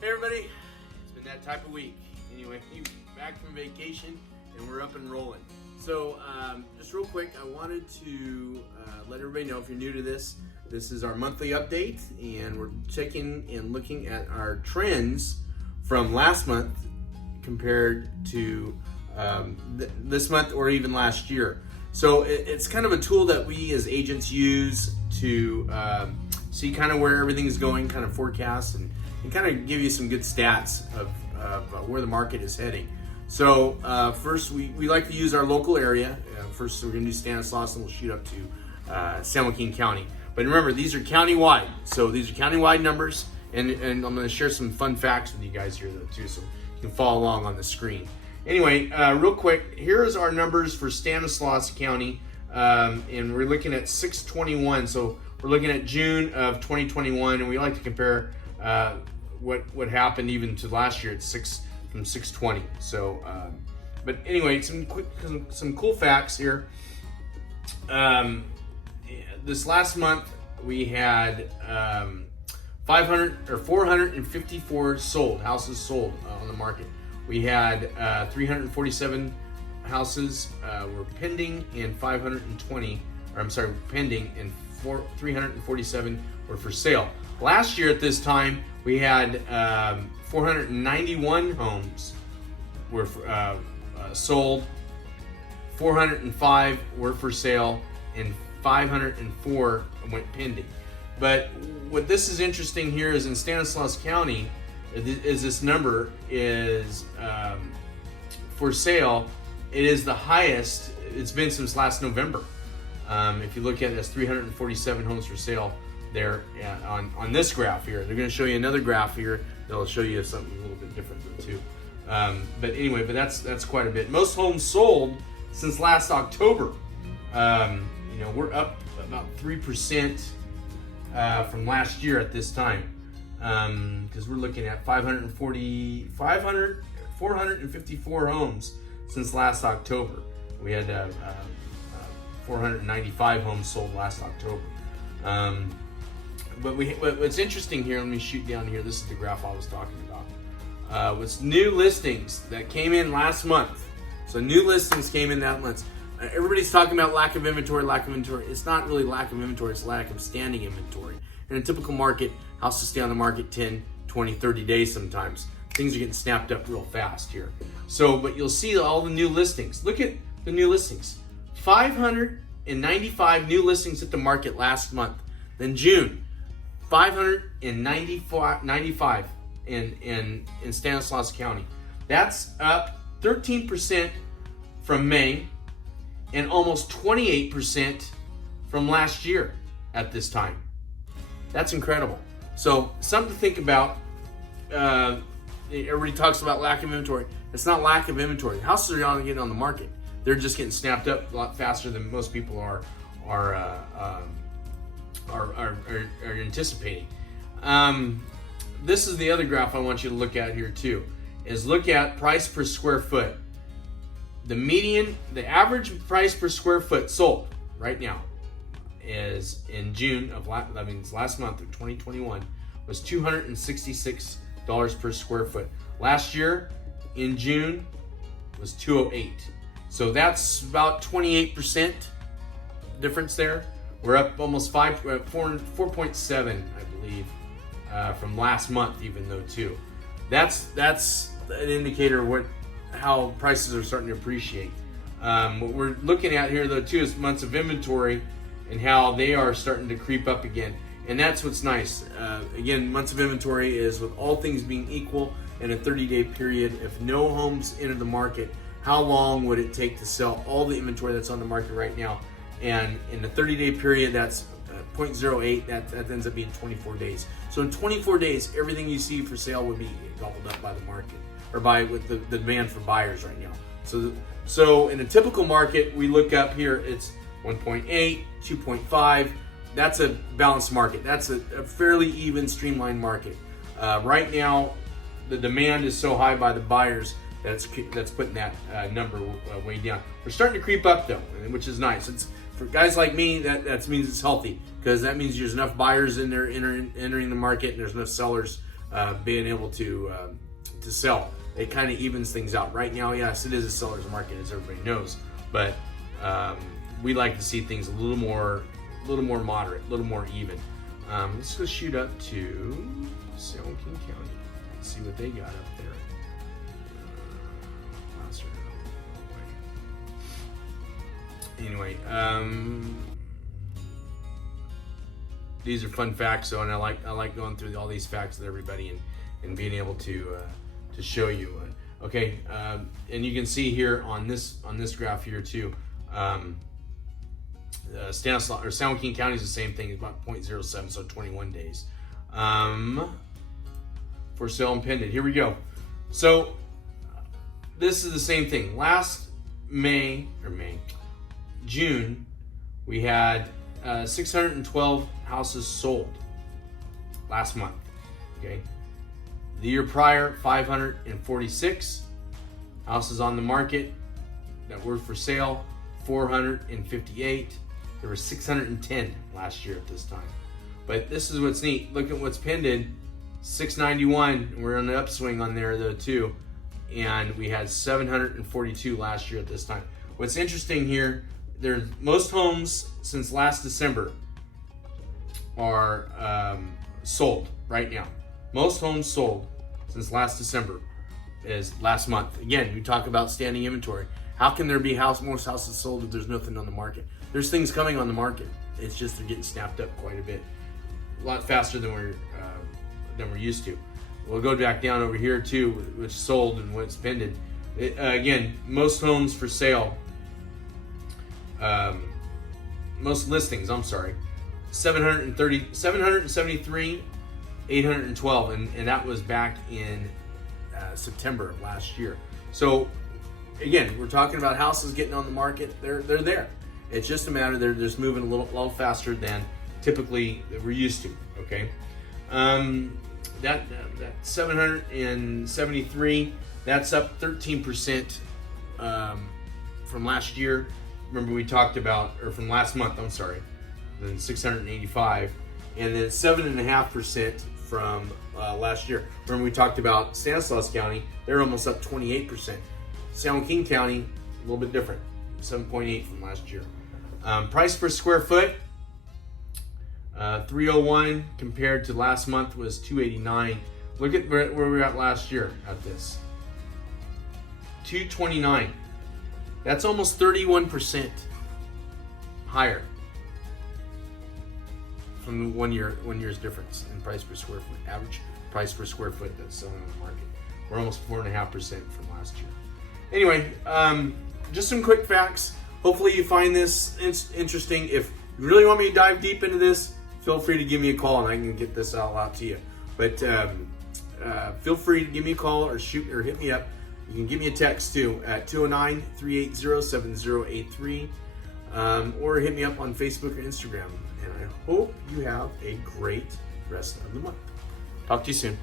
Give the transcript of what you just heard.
Hey everybody, it's been that type of week. Anyway, back from vacation and we're up and rolling. So just real quick, I wanted to let everybody know, if you're new to this is our monthly update, and we're checking and looking at our trends from last month compared to this month or even last year. So it's kind of a tool that we as agents use to see kind of where everything is going, kind of forecast and kind of give you some good stats of where the market is heading. So first, we like to use our local area. First, we're going to do Stanislaus, and we'll shoot up to San Joaquin County. But remember, these are county-wide. So these are county-wide numbers, and I'm going to share some fun facts with you guys here, though, too, so you can follow along on the screen. Anyway, real quick, here's our numbers for Stanislaus County, and we're looking at 6/21. So we're looking at June of 2021, and we like to compare what happened even to last year at 6/20. So, but anyway, some cool facts here. This last month we had 454 houses sold on the market. We had 347 houses were pending, and 347 were for sale. Last year at this time, we had 491 homes were sold, 405 were for sale, and 504 went pending. But what this is interesting here is in Stanislaus County, is this number is for sale. It is the highest it's been since last November. If you look at it, that's 347 homes for sale there on this graph here. They're going to show you another graph here that'll show you something a little bit different too. But anyway, that's quite a bit. Most homes sold since last October. We're up about 3% from last year at this time, because we're looking at 454 homes since last October. We had 495 homes sold last October. But what's interesting here, let me shoot down here. This is the graph I was talking about. Was new listings that came in last month. So new listings came in that month. Everybody's talking about lack of inventory. It's not really lack of inventory, it's lack of standing inventory. In a typical market, houses stay on the market 10, 20, 30 days sometimes. Things are getting snapped up real fast here. So, but you'll see all the new listings. Look at the new listings. 595 new listings hit the market last month. Then June, 595 in Stanislaus County. That's up 13% from May, and almost 28% from last year at this time. That's incredible. So something to think about. Everybody talks about lack of inventory. It's not lack of inventory. Houses are not getting on the market. They're just getting snapped up a lot faster than most people are anticipating. This is the other graph I want you to look at here too. Is look at price per square foot. The average price per square foot sold right now is in June of last month of 2021 was $266 per square foot. Last year in June was $208. So that's about 28% difference there. We're up almost 4.7, I believe, from last month, even though too. That's an indicator of how prices are starting to appreciate. What we're looking at here though too is months of inventory and how they are starting to creep up again. And that's what's nice. Again, months of inventory is, with all things being equal, in a 30-day period, if no homes enter the market, how long would it take to sell all the inventory that's on the market right now? And in the 30-day period, that's 0.08, that ends up being 24 days. So in 24 days, everything you see for sale would be gobbled up by the market, or with the demand for buyers right now. So in a typical market, we look up here, it's 1.8, 2.5. That's a balanced market. That's a fairly even, streamlined market. Right now, the demand is so high by the buyers that's putting that number way down. We're starting to creep up though, which is nice. It's for guys like me, that means it's healthy, because that means there's enough buyers in there entering the market, and there's enough sellers being able to sell. It kind of evens things out. Right now, yes, it is a seller's market, as everybody knows, but we like to see things a little more moderate, a little more even. Let's go shoot up to Joaquin County. Let's see what they got up there. Anyway, these are fun facts, though, and I like going through all these facts with everybody and being able to show you. Okay, and you can see here on this graph here too. Stanislaus or Joaquin County is the same thing. It's about 0.07, so 21 days. For sale and pending. Here we go. So this is the same thing. Last June, we had 612 houses sold last month. Okay. The year prior, 546 houses on the market that were for sale, 458. There were 610 last year at this time. But this is what's neat. Look at what's pending. 691. We're on the upswing on there though too. And we had 742 last year at this time. What's interesting here, there's most homes since last December are sold right now. Most homes sold since last December is last month. Again, we talk about standing inventory. How can there be most houses sold if there's nothing on the market? There's things coming on the market. It's just they're getting snapped up quite a bit, a lot faster than we're used to. We'll go back down over here too, which sold and what's pending. Again, most homes for sale, most listings. I'm sorry, 773, 812, and that was back in September of last year. So again, we're talking about houses getting on the market. They're there. It's just a matter they're just moving a little faster than typically we're used to. Okay, that 773, that's up 13% from last year. Remember we talked about, or from last month. I'm sorry, then 685, and then 7.5% from last year. Remember we talked about Stanislaus County. They're almost up 28%. Joaquin County, a little bit different, 7.8 from last year. Price per square foot, 301 compared to last month was 289. Look at where we were at last year at this. 229. That's almost 31% higher from one year's difference in price per square foot. Average price per square foot that's selling on the market. We're almost 4.5% from last year. Anyway, just some quick facts. Hopefully you find this interesting. If you really want me to dive deep into this, feel free to give me a call and I can get this all out to you. But feel free to give me a call or hit me up. You can give me a text too at 209-380-7083, or hit me up on Facebook or Instagram. And I hope you have a great rest of the month. Talk to you soon.